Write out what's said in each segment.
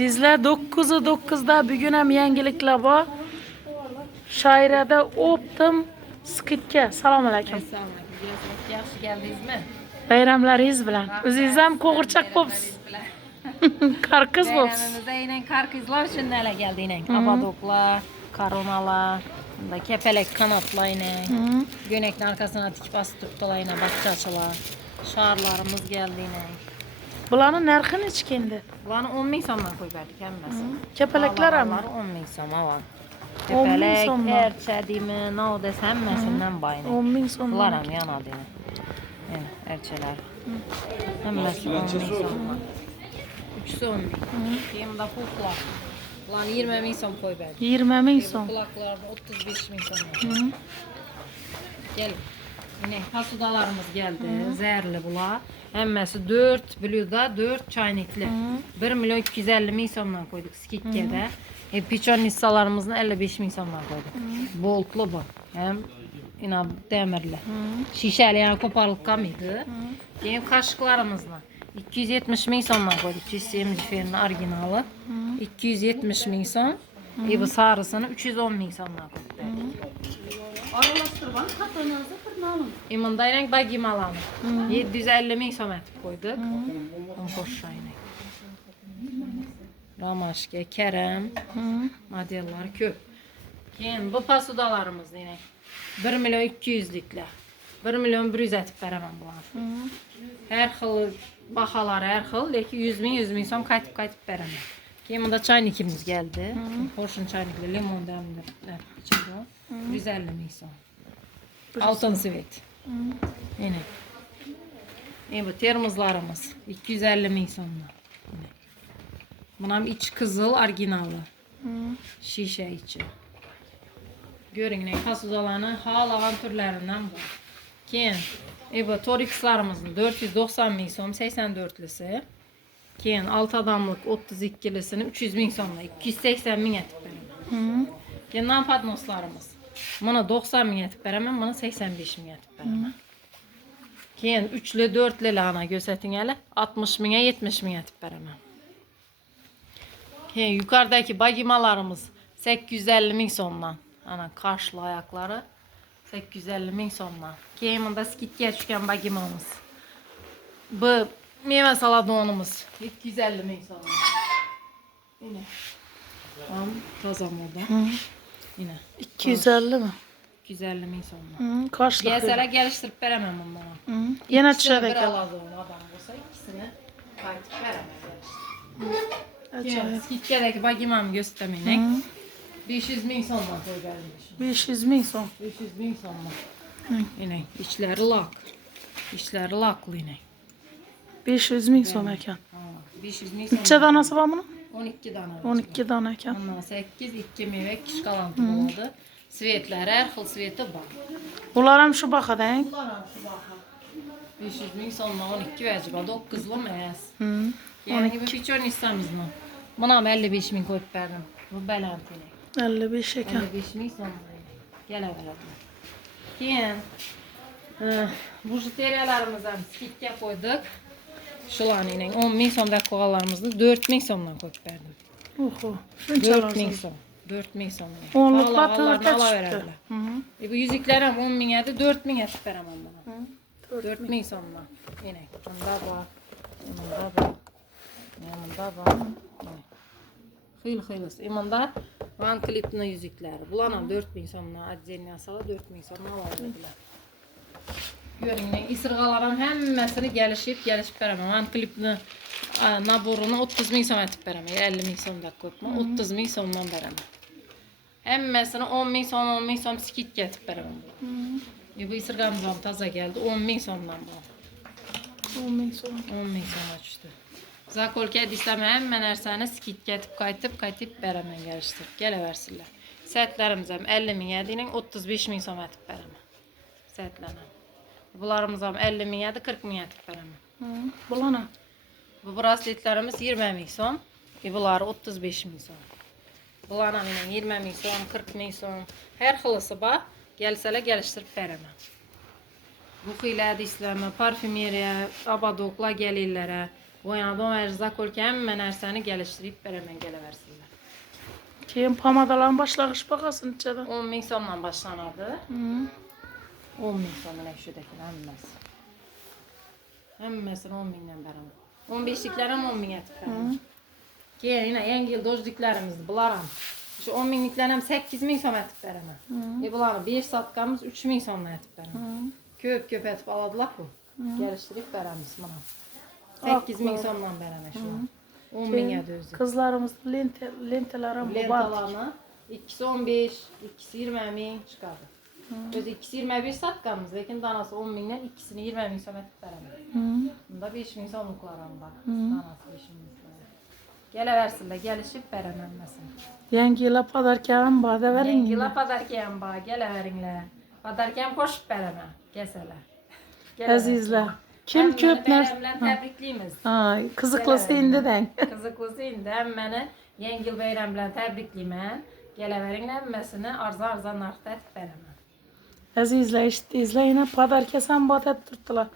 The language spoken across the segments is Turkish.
Sizler 9'u 9'da bugün hem yangilikler var. Şairede optum skitke. Selamun aleyküm. Assalomu alaykum. Yaxshi keldingizmi? Bayramlaringiz bilan. O'zingiz ham qo'g'irchoq bo'psiz. Karkız bo'psiz. Bayramimizda yine karkızlar için neler geldi yine? Abadoklar, karonalar, bunda kepelek kanatlar yine. Gönek'in arkasına tik basıp tuttular yine bakçaçılar. Şarlarımız geldi yine. Bularning narxi necha endi? Bularni 10 ming so'mdan qo'yib berdik hammasi. Kepalaklar ham. 10 ming so'm var. 10 ming Kepelek, so'mdan. erçedimi, navdes hammasinden bayne. 10 ming Bular so'mdan. ham yanadı yine. Yani erçeler. Hammasi 10 ming so'mdan. 3 so'm. Keyin da puflar. Bularni 20 ming so'm qo'yib berdik. 20 ming so'm. Kulaklarını 35 ming so'm. Gel. Yine pasudalarımız geldi. Zehirli bular. Hammasi 4 bluda 4 çaynikli. 1 milyon 250 ming so'mdan koyduk skitkede. Pichon nissalarımızın 55 ming so'mdan koyduk. Boltlu bu. Hem ina demirli. Şişeli yani koparılıp kalmıydı. Keyin kaşıklarımızla 270 ming so'mdan koyduk. CSM ciferinin orijinali. 270 ming so'm. Bu sarısını 310 ming so'mdan koyduk. Aralashtirib qatınızı fırnalım. Imındayla bagim alanı. 750 ming so'm etib koyduk. Qo'shaylik. Ramaşka, Kerem, modellar ko'p. Keyin bu pasudalarımız yine 1 milyon 200'liklar. 1 milyon 100 etib beraman bularni. Her xil bahaları her xil, lekin 100 ming so'm qaytib beraman. Keyin bunda çaynikimiz geldi. Qo'shin çaynikli limon damli. 150 ming so'm. Altın svet. Yine. Bu termoslarımız 250 ming so'mdan. Bunun iç kızıl orijinali. Şişe içi. Görün ne pasudalarını halagan türlerinden bu. Keyin bu torixlarımızın 490 ming so'm 84'lisi. Keyin 6 adamlık 32'lisini 300 ming so'mdan 280 ming etib beraman. Keyin nampadnoslarımız. Buna 90 ming etib beraman, buna 85 ming etib beraman. Keyin 3'lü 4'lü ana göstertin hele 60 ming'e 70 ming etib beraman. Keyin yukarıdaki bagimalarımız 850 ming so'mdan. Ana karşılı ayakları 850 ming so'mdan. Keyin bunda skitga tushgan bagimamiz. Bu meva saladonumuz 250 ming so'mdan. Yine. Tam toza moda. Yine. 250 mi? 250 ming so'mdan. Karşılıklı. Gelsele geliştirip veremem bunlara. Yine İkisini bir çörek. alalım adam olsa ikisini kayıtıp veremem. Acayip. Skitkedeki bagimamı göstermeyin. 500 ming so'mdan koy verdim. 500 ming so'm. 500 ming so'mdan. Yine içleri lak. İçleri laklı yine. 500 ming so'm ekan. 500 ming so'm. Necha danasi bor buni? 12 tane. 12 dona ekan. Ondan 8 2 meyve kiş kalantı oldu. Svetler her xil sveti var. Bular ham shu bahada. Bunlar ham şu baxa. 500 ming so'mdan 12 veciba 9'lu emas. Yani bu pichon istamizmi? Buna ham 55 ming ko'yib berdim. Bu balantini. 55 ekan. 55 ming so'mdan kelaveradi. Keyin bujuteriyalarimizni ham skitga qo'ydik. Shularning 10 ming so'mda qolganlarimizni 4 ming so'mdan qo'yib berdim. Oho. 4 ming so'm. 4 ming so'm. Onluklar Allah'larını tığırta alaveradilar. çıktı. Bu yüzükler ham 10 ming edi, 4 ming etib beraman buna. 4 ming so'mdan. Yine bunda bor. Bunda bor. Bunda bor. Xil. Bunda Van Cleef'nin yüzükleri. Bular ham 4 ming so'mdan отдельно asala 4 ming so'mdan alaveradilar. Görün, isirgalarım hemmasini gelişip beraman. Van Cleef'nin naborunu 30 ming so'm etib beraman. 50 ming so'mda ko'pmi? 30 ming so'mdan beraman. Hemmasini 10 ming so'm skitga etib beraman. Bu isirgamiz ham toza geldi. 10 ming so'mdan bu. 10 ming so'm. 10 ming so'mga tushdi. Zakolka deysem hamma narsani skitga etib qaytib beraman gelishtirib kelaversinlar. Setlarimiz ham 50 ming edining 35 ming so'm etib beraman. Setlarni. Bularimiz ham 50 ming edi 40 ming etib beraman. Bulana. Bu brasletlarimiz 20 ming so'm. Bular 35 ming so'm. Bularning 20 ming so'm, 40 ming so'm. Her xilisi bor. Gelseler geliştirib beraman. Bu xiyla deysizlarmi, parfümeriya, abadoklar gelirlere, Boyadan ərza kolkəm mən ərsəni gəlişdirib bərəmən gələversinlər. Keyin pomadaların başlangıç bakasın içədən. 10.000 somla başlanadı. Hı. 10.000 somla şuradakı həmməsi. Həmməsini 10.000-dən bərəm. 15'liklərim 10.000-ə tiplərim. Keyin yine yeni yıl dojliklərimizdir. Bunlarım. Şu 10.000'liklərim 8.000 som ətib bərəmə. Bunlarım 1 satqamız 3.000 somla ətib bərəmə. Köp ətib aladılar bu. Gəlişdirib bərəmiz buna. 8.000 somla bərəmə şu an. 10.000'ə dözdür. Kızlarımız lentelerim var. Lentalarına ikisi 15, ikisi 20.000 çıkardı. Öz ikisi 21 satqamız, lakin danası 10.000'dən ikisini 20.000 som ətib bərəmə. Bunda 5.000 somluqlarım var. Danası 5.000 som. Gələversinlər, gəlişib bərəmənməsin. Yengila padarkağın bada verin. Yengila padarkəyəm bax, gələverinlər. Padarkəyəm qoşub bərəmə, gəsələr. Əzizlər. Kim köp Bərəmlə təbrikliyimiz. Ay, kızıklısı indiden. Kızıklısı indi, məni yengil bəyramla təbrikliyimən. Gələverinlər məsini arzan narxda ətib bərəmə. Əzizlər, işte izləyinə padarkəsən bada tuttular.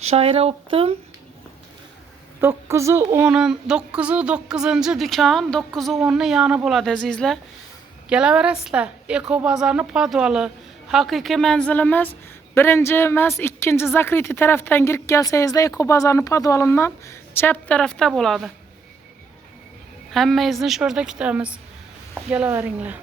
Şairə optum. 9'u 9. dükkan, 9'u 10'u yanı buladı əzizlər. Gələverəslər. Eko bazarını Padvalı. Hakiki menzilimiz. Birinci mes, ikinci Zakriti taraftan girip gelseniz de Eko bazarını Padvalından çep tarafta buladı. Hemmeyizin şurada kütemiz. Gələverinlər.